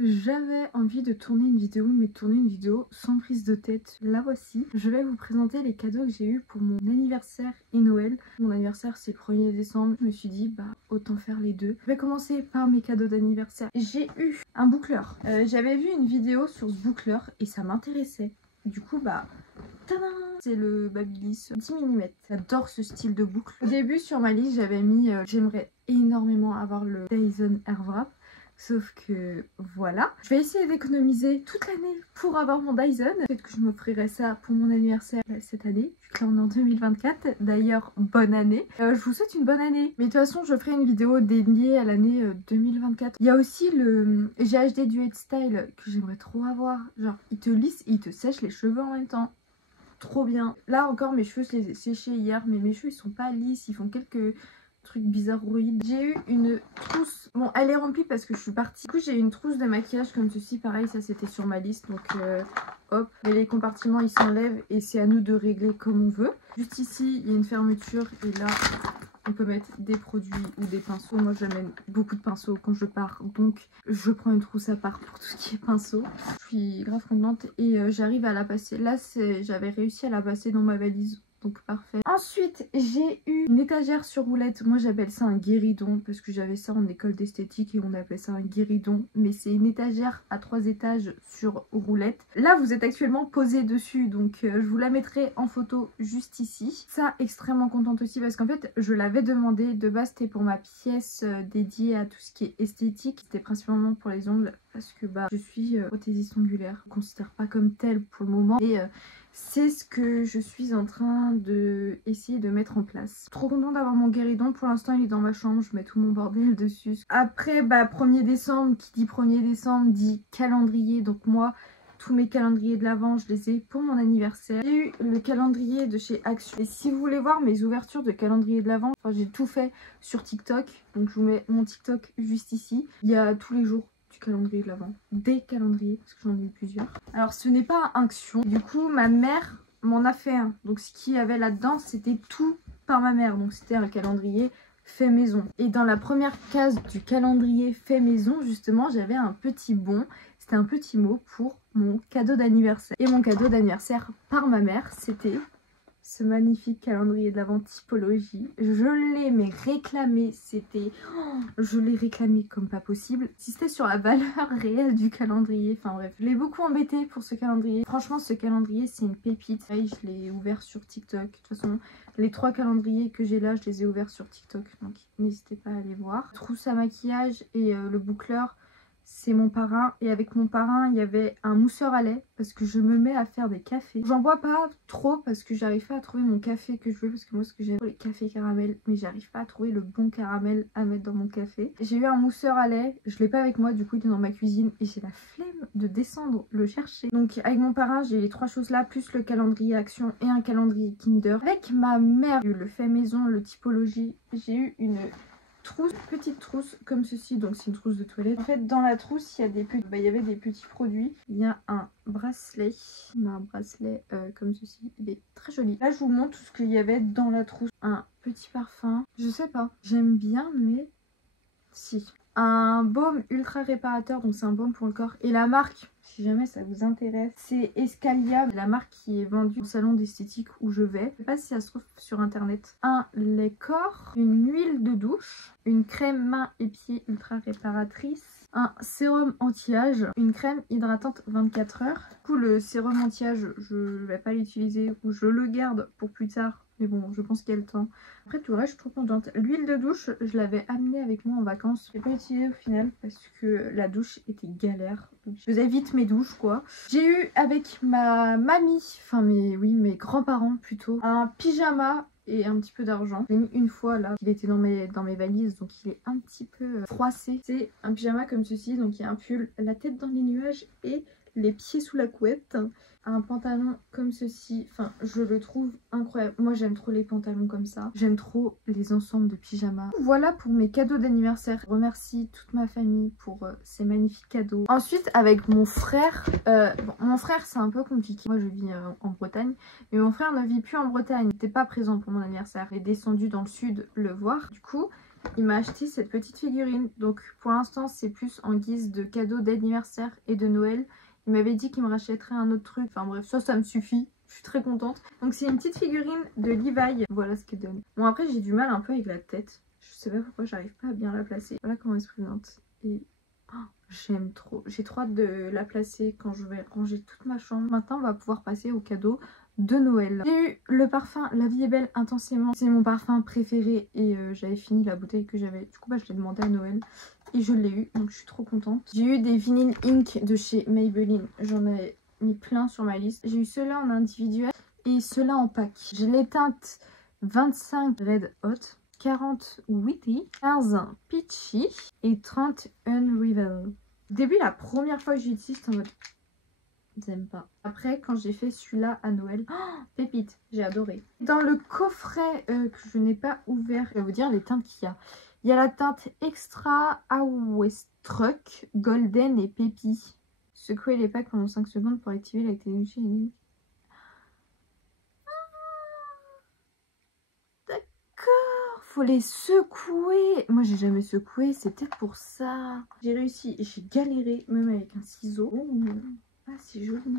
J'avais envie de tourner une vidéo, mais de tourner une vidéo sans prise de tête. La voici. Je vais vous présenter les cadeaux que j'ai eu pour mon anniversaire et Noël. Mon anniversaire c'est le 1er décembre. Je me suis dit bah autant faire les deux. Je vais commencer par mes cadeaux d'anniversaire. J'ai eu un boucleur. J'avais vu une vidéo sur ce boucleur et ça m'intéressait. Du coup bah tadam, c'est le Babyliss 10 mm. J'adore ce style de boucle. Au début sur ma liste j'avais mis j'aimerais énormément avoir le Dyson Airwrap. Sauf que voilà, je vais essayer d'économiser toute l'année pour avoir mon Dyson. Peut-être que je m'offrirai ça pour mon anniversaire cette année, vu que là on est en 2024. D'ailleurs, bonne année. Je vous souhaite une bonne année. Mais de toute façon, je ferai une vidéo dédiée à l'année 2024. Il y a aussi le GHD Duet Style que j'aimerais trop avoir. Genre, il te lisse et il te sèche les cheveux en même temps. Trop bien. Là encore, mes cheveux, je les ai séchés hier, mais mes cheveux ils sont pas lisses, ils font quelques truc bizarroïde. J'ai eu une trousse, bon elle est remplie parce que je suis partie. Du coup j'ai eu une trousse de maquillage comme ceci, pareil ça c'était sur ma liste donc hop. Mais les compartiments ils s'enlèvent et c'est à nous de régler comme on veut. Juste ici il y a une fermeture et là on peut mettre des produits ou des pinceaux. Moi j'amène beaucoup de pinceaux quand je pars donc je prends une trousse à part pour tout ce qui est pinceau. Je suis grave contente et j'arrive à la passer. Là j'avais réussi à la passer dans ma valise. Donc parfait. Ensuite j'ai eu une étagère sur roulette. Moi j'appelle ça un guéridon parce que j'avais ça en école d'esthétique et on appelait ça un guéridon. Mais c'est une étagère à 3 étages sur roulette. Là vous êtes actuellement posé dessus donc je vous la mettrai en photo juste ici. Ça extrêmement contente aussi parce qu'en fait je l'avais demandé. De base c'était pour ma pièce dédiée à tout ce qui est esthétique. C'était principalement pour les ongles parce que bah je suis prothésiste ongulaire. Je ne considère pas comme telle pour le moment. Et c'est ce que je suis en train de essayer de mettre en place. Trop contente d'avoir mon guéridon. Pour l'instant il est dans ma chambre, je mets tout mon bordel dessus. Après bah 1er décembre, qui dit 1er décembre dit calendrier. Donc moi tous mes calendriers de l'Avent je les ai pour mon anniversaire. J'ai eu le calendrier de chez Action. Et si vous voulez voir mes ouvertures de calendrier de l'Avent, enfin, j'ai tout fait sur TikTok. Donc je vous mets mon TikTok juste ici. Il y a tous les jours calendrier de l'Avent, des calendriers parce que j'en ai eu plusieurs. Alors ce n'est pas Action, du coup ma mère m'en a fait un, donc ce qu'il y avait là-dedans c'était tout par ma mère, donc c'était un calendrier fait maison. Et dans la première case du calendrier fait maison justement j'avais un petit bon, c'était un petit mot pour mon cadeau d'anniversaire. Et mon cadeau d'anniversaire par ma mère c'était ce magnifique calendrier de l'Avent typologie. Je l'ai mais réclamé, c'était... Oh, je l'ai réclamé comme pas possible. Si c'était sur la valeur réelle du calendrier, enfin bref. Je l'ai beaucoup embêté pour ce calendrier. Franchement ce calendrier c'est une pépite. Je l'ai ouvert sur TikTok. De toute façon les 3 calendriers que j'ai là je les ai ouverts sur TikTok. Donc n'hésitez pas à aller voir. Trousse à maquillage et le boucleur. C'est mon parrain et avec mon parrain il y avait un mousseur à lait parce que je me mets à faire des cafés. J'en bois pas trop parce que j'arrive pas à trouver mon café que je veux parce que moi ce que j'aime c'est les cafés caramel mais j'arrive pas à trouver le bon caramel à mettre dans mon café. J'ai eu un mousseur à lait, je l'ai pas avec moi du coup il est dans ma cuisine et j'ai la flemme de descendre le chercher. Donc avec mon parrain j'ai les 3 choses là plus le calendrier Action et un calendrier Kinder. Avec ma mère le fait maison, le typologie, j'ai eu une trousse, petite trousse comme ceci, donc c'est une trousse de toilette. En fait dans la trousse il y a des petits, il y avait des petits produits. Il y a un bracelet, comme ceci, il est très joli. Là je vous montre tout ce qu'il y avait dans la trousse. Un petit parfum, je sais pas, j'aime bien mais si. Un baume ultra réparateur, donc c'est un baume pour le corps. Et la marque, si jamais ça vous intéresse, c'est Escalia, la marque qui est vendue au salon d'esthétique où je vais. Je sais pas si ça se trouve sur internet. Un lait corps, une huile de douche, une crème mains et pieds ultra réparatrice, un sérum anti-âge, une crème hydratante 24 heures. Du coup le sérum anti-âge je vais pas l'utiliser ou je le garde pour plus tard. Mais bon, je pense qu'il y a le temps. Après tout le reste, je suis trop contente. L'huile de douche, je l'avais amenée avec moi en vacances. Je l'ai pas utilisée au final parce que la douche était galère. Donc je faisais vite mes douches quoi. J'ai eu avec ma mamie, enfin mes grands-parents plutôt, un pyjama et un petit peu d'argent. Je l'ai mis une fois là, il était dans mes valises donc il est un petit peu froissé. C'est un pyjama comme ceci, donc il y a un pull, la tête dans les nuages et les pieds sous la couette. Un pantalon comme ceci, enfin je le trouve incroyable. Moi j'aime trop les pantalons comme ça, j'aime trop les ensembles de pyjama. Voilà pour mes cadeaux d'anniversaire. Je remercie toute ma famille pour ces magnifiques cadeaux. Ensuite avec mon frère, bon, mon frère c'est un peu compliqué. Moi je vis en Bretagne, mais mon frère ne vit plus en Bretagne. Il n'était pas présent pour mon anniversaire. Il est descendu dans le sud le voir. Du coup il m'a acheté cette petite figurine. Donc pour l'instant c'est plus en guise de cadeau d'anniversaire et de Noël. Il m'avait dit qu'il me rachèterait un autre truc. Enfin bref, ça me suffit. Je suis très contente. Donc c'est une petite figurine de Levi. Voilà ce qu'elle donne. Bon après j'ai du mal un peu avec la tête. Je sais pas pourquoi j'arrive pas à bien la placer. Voilà comment elle se présente. Et oh, j'aime trop. J'ai trop hâte de la placer quand je vais ranger toute ma chambre. Maintenant on va pouvoir passer au cadeau de Noël. J'ai eu le parfum La Vie est Belle Intensément. C'est mon parfum préféré et j'avais fini la bouteille que j'avais. Du coup je l'ai demandé à Noël et je l'ai eu, donc je suis trop contente. J'ai eu des vinyles Ink de chez Maybelline. J'en ai mis plein sur ma liste. J'ai eu ceux-là en individuel et ceux-là en pack. J'ai les teintes 25 Red Hot, 40 Witty, 15 Peachy et 30 Unrival. Au début, la première fois que j'utilise, j'étais en mode j'aime pas. Après, quand j'ai fait celui-là à Noël, oh, pépite, j'ai adoré. Dans le coffret que je n'ai pas ouvert, je vais vous dire les teintes qu'il y a. Il y a la teinte Extra Awestruck, Golden et Pépi. Secouez les packs pendant 5 secondes pour activer la technologie. D'accord, faut les secouer. Moi, j'ai jamais secoué, c'est peut-être pour ça. J'ai réussi, j'ai galéré, même avec un ciseau. Oh. Ah, c'est joli.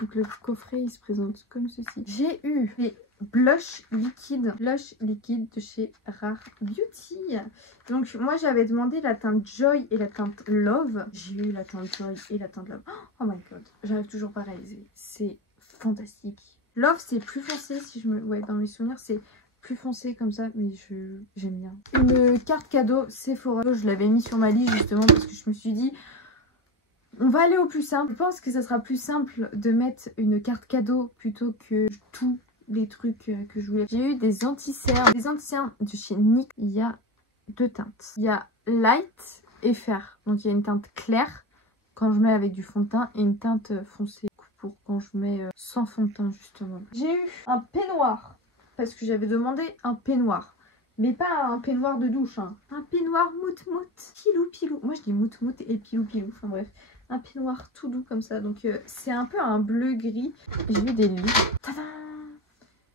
Donc le coffret il se présente comme ceci. J'ai eu les blush liquide de chez Rare Beauty. Donc moi j'avais demandé la teinte Joy et la teinte Love. J'ai eu la teinte Joy et la teinte Love. Oh my god, j'arrive toujours pas à réaliser. C'est fantastique. Love c'est plus foncé si je me... Ouais, dans mes souvenirs c'est plus foncé comme ça, mais j'aime bien. Une carte cadeau Sephora. Je l'avais mis sur ma liste justement parce que je me suis dit... On va aller au plus simple. Je pense que ça sera plus simple de mettre une carte cadeau plutôt que tous les trucs que je voulais. J'ai eu des anti-cernes. Des anti-cernes de chez NYX. Il y a deux teintes. Il y a Light et Fair. Donc il y a une teinte claire quand je mets avec du fond de teint et une teinte foncée pour quand je mets sans fond de teint justement. J'ai eu un peignoir parce que j'avais demandé un peignoir. Mais pas un peignoir de douche, hein. Un peignoir mout-mout, pilou-pilou. Moi je dis mout-mout et pilou-pilou, enfin bref. Un peignoir tout doux comme ça. Donc c'est un peu un bleu-gris. J'ai vu des livres. Tadam!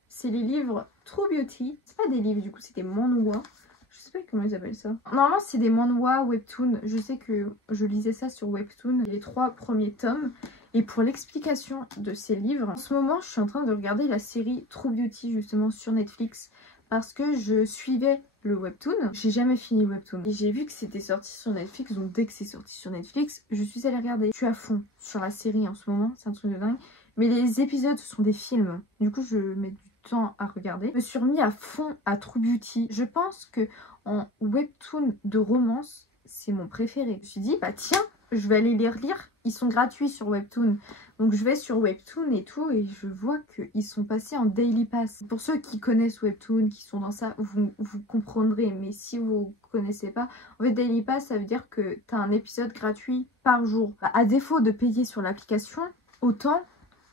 C'est les livres True Beauty. C'est pas des livres du coup, c'est des manhwas. Je sais pas comment ils appellent ça. Normalement c'est des manhwas webtoon. Je sais que je lisais ça sur webtoon. Les 3 premiers tomes. Et pour l'explication de ces livres, en ce moment je suis en train de regarder la série True Beauty justement sur Netflix. Parce que je suivais le webtoon. J'ai jamais fini le webtoon. Et j'ai vu que c'était sorti sur Netflix. Donc dès que c'est sorti sur Netflix, je suis allée regarder. Je suis à fond sur la série en ce moment. C'est un truc de dingue. Mais les épisodes ce sont des films. Du coup je mets du temps à regarder. Je me suis remis à fond à True Beauty. Je pense que en webtoon de romance, c'est mon préféré. Je me suis dit bah tiens, je vais aller les relire. Ils sont gratuits sur webtoon. Donc je vais sur Webtoon et tout et je vois qu'ils sont passés en Daily Pass. Pour ceux qui connaissent Webtoon, qui sont dans ça, vous comprendrez. Mais si vous connaissez pas, en fait Daily Pass ça veut dire que tu as un épisode gratuit par jour. Bah, à défaut de payer sur l'application, autant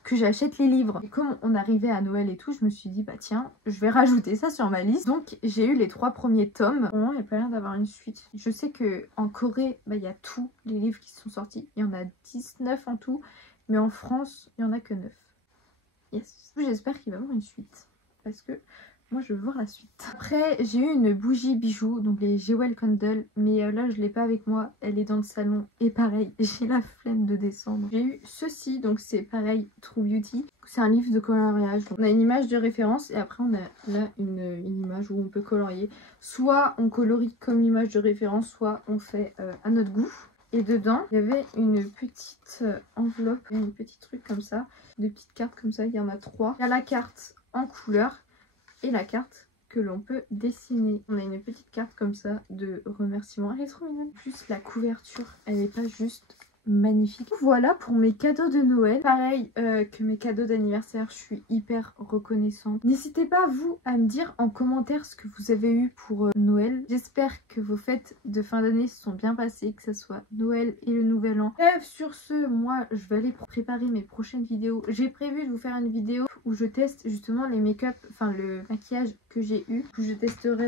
que j'achète les livres. Et comme on arrivait à Noël et tout, je me suis dit bah tiens, je vais rajouter ça sur ma liste. Donc j'ai eu les 3 premiers tomes. Pour le moment il n'y a pas l'air d'avoir une suite. Je sais que en Corée, bah, il y a tous les livres qui sont sortis. Il y en a 19 en tout. Mais en France, il n'y en a que 9. Yes. J'espère qu'il va y avoir une suite. Parce que moi, je veux voir la suite. Après, j'ai eu une bougie bijou. Donc les Jewel Candle. Mais là, je ne l'ai pas avec moi. Elle est dans le salon. Et pareil, j'ai la flemme de descendre. J'ai eu ceci. Donc c'est pareil, True Beauty. C'est un livre de coloriage. Donc, on a une image de référence. Et après, on a là une image où on peut colorier. Soit on colorie comme image de référence. Soit on fait à notre goût. Et dedans, il y avait une petite enveloppe, un petit truc comme ça, des petites cartes comme ça, il y en a 3. Il y a la carte en couleur et la carte que l'on peut dessiner. On a une petite carte comme ça de remerciement, elle est trop mignonne. Plus la couverture, elle n'est pas juste magnifique. Voilà pour mes cadeaux de Noël. Pareil que mes cadeaux d'anniversaire, je suis hyper reconnaissante. N'hésitez pas vous à me dire en commentaire ce que vous avez eu pour Noël. J'espère que vos fêtes de fin d'année se sont bien passées, que ce soit Noël et le Nouvel An. Bref, sur ce, moi je vais aller préparer mes prochaines vidéos. J'ai prévu de vous faire une vidéo où je teste justement les make-up, enfin le maquillage que j'ai eu. Où je testerai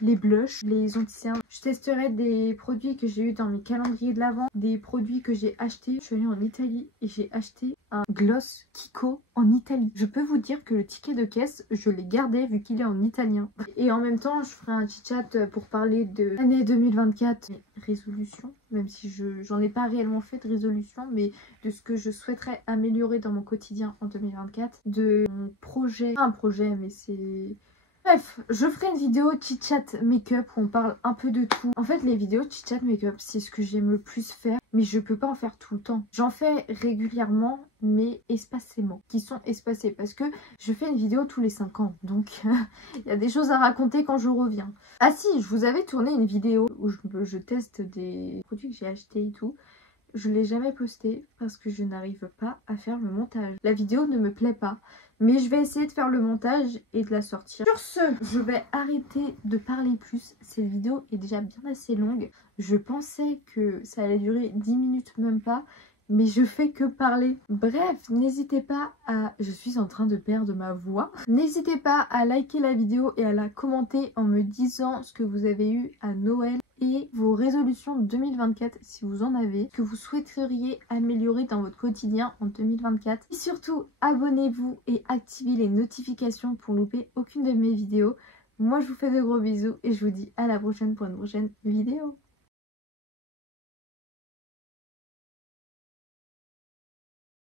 les blushs, les anti-cernes. Je testerai des produits que j'ai eu dans mes calendriers de l'Avent, des produits que j'ai achetés. Je suis allée en Italie et j'ai acheté un gloss Kiko en Italie. Je peux vous dire que le ticket de caisse, je l'ai gardé vu qu'il est en italien. Et en même temps, je ferai un chit-chat pour parler de l'année 2024, résolution, même si j'en ai pas réellement fait de résolution, mais de ce que je souhaiterais améliorer dans mon quotidien en 2024, de mon projet, pas un projet, mais c'est... Bref, je ferai une vidéo chit-chat make-up où on parle un peu de tout. En fait, les vidéos chit-chat make-up, c'est ce que j'aime le plus faire, mais je peux pas en faire tout le temps. J'en fais régulièrement, mais espacément, qui sont espacés, parce que je fais une vidéo tous les 5 ans, donc il y a des choses à raconter quand je reviens. Ah si, je vous avais tourné une vidéo où je teste des produits que j'ai achetés et tout. Je l'ai jamais posté parce que je n'arrive pas à faire le montage. La vidéo ne me plaît pas, mais je vais essayer de faire le montage et de la sortir. Sur ce, je vais arrêter de parler plus. Cette vidéo est déjà bien assez longue. Je pensais que ça allait durer 10 minutes, même pas. Mais je fais que parler. Bref, n'hésitez pas à... Je suis en train de perdre ma voix. N'hésitez pas à liker la vidéo et à la commenter en me disant ce que vous avez eu à Noël et vos résolutions 2024 si vous en avez, que vous souhaiteriez améliorer dans votre quotidien en 2024. Et surtout, abonnez-vous et activez les notifications pour louper aucune de mes vidéos. Moi, je vous fais de gros bisous et je vous dis à la prochaine pour une prochaine vidéo.